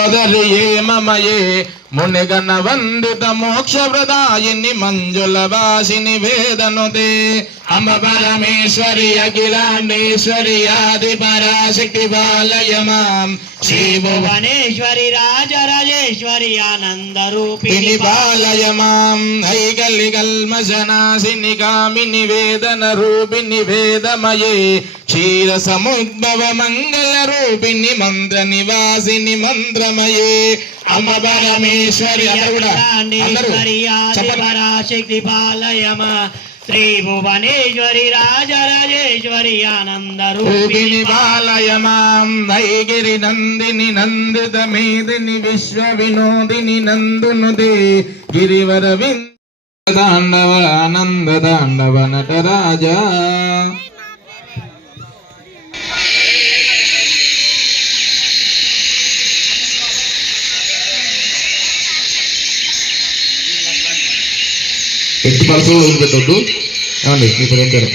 మమయే మునిగణ వందిత మోక్ష ప్రదాయిని మంజుల వాసిని వేదనుతే అమ్మ పరమేశ్వరి అఖిలాండేశ్వరి ఆది పరాశక్తి బాలయ మాం శ్రీ భువనేశ్వరి రాజరాజేశ్వరి ఆనంద రూపిణి బాలయ మాం ఐగలి కల్మశనాశిని కామిని వేదన రూపిణి వేదమయే క్షీర సముద్భవ మంగళ రూపిణి మంత్ర నివాసిని మంత్రమయే అమ్మ పరమేశ్వరి పరాశక్తి పాలయమ శ్రీ భువనేశ్వరి రాజరాజేశ్వరి ఆనంద రూపిణి పాలయమాం ఐగిరి నందిని నందిత మేదిని విశ్వ వినోదిని నందునుదే గిరివర తాండవ ఆనంద తాండవ నటరాజా ఎట్టి పరసలు వదిలిపెట్టొద్దు. ఏమండి మీ పేరు